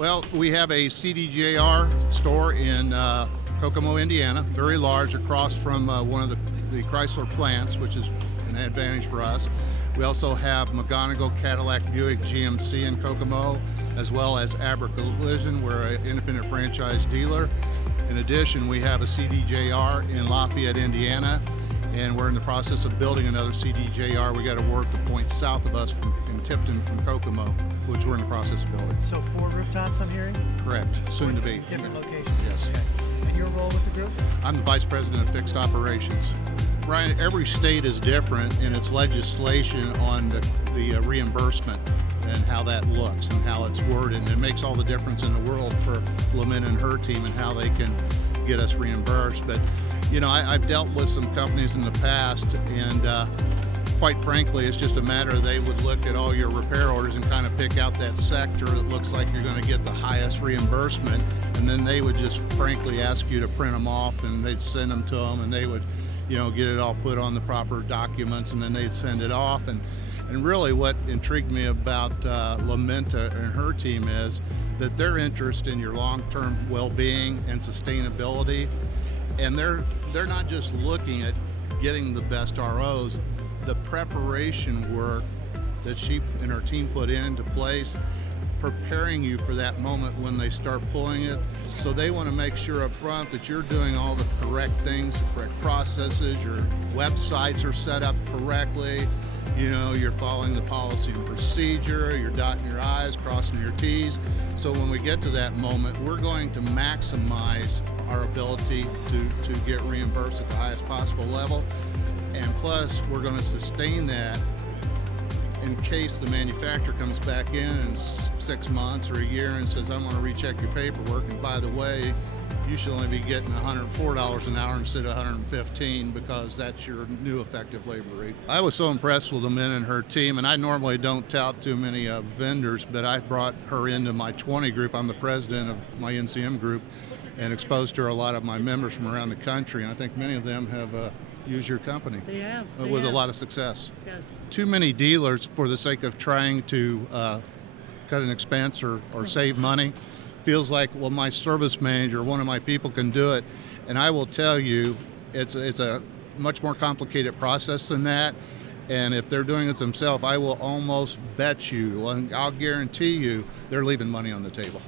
Well, we have a CDJR store in Kokomo, Indiana, very large, across from one of the Chrysler plants, which is an advantage for us. We also have McGonigal, Cadillac, Buick, GMC in Kokomo, as well as Aber Collision. We're an independent franchise dealer. In addition, we have a CDJR in Lafayette, Indiana, and we're in the process of building another CDJR. We got to work the point south of us in Tipton from Kokomo, which we're in the process of building. So 4 rooftops, I'm hearing? Correct, soon to be. Different locations? Yes. Okay. And your role with the group? I'm the Vice President of Fixed Operations. Brian, every state is different in its legislation on the reimbursement and how that looks and how it's worded. And it makes all the difference in the world for Lamenta and her team and how they can get us reimbursed. But, you know, I've dealt with some companies in the past, and quite frankly, it's just a matter of they would look at all your repair orders and kind of pick out that sector that looks like you're going to get the highest reimbursement, and then they would just frankly ask you to print them off, and they'd send them to them, and they would, you know, get it all put on the proper documents, and then they'd send it off. And really what intrigued me about Lamenta and her team is that their interest in your long-term well-being and sustainability, and they're not just looking at getting the best ROs. The preparation work that she and her team put into place, preparing you for that moment when they start pulling it. So they want to make sure up front that you're doing all the correct things, the correct processes, your websites are set up correctly, you know, you're following the policy and procedure, you're dotting your I's, crossing your T's. So when we get to that moment, we're going to maximize our ability to get reimbursed at the highest possible level. And plus, we're going to sustain that in case the manufacturer comes back in 6 months or a year and says, I'm going to recheck your paperwork, and by the way, you should only be getting $104 an hour instead of $115 because that's your new effective labor rate. I was so impressed with Lamenta and her team, and I normally don't tout too many vendors, but I brought her into my 20 group. I'm the president of my NCM group, and exposed her a lot of my members from around the country, and I think many of them have use your company. They have. With a lot of success. Yes. Too many dealers, for the sake of trying to cut an expense or save money, feels like, well, my service manager, one of my people can do it. And I will tell you, it's a much more complicated process than that. And if they're doing it themselves, I will almost bet you, and I'll guarantee you, they're leaving money on the table.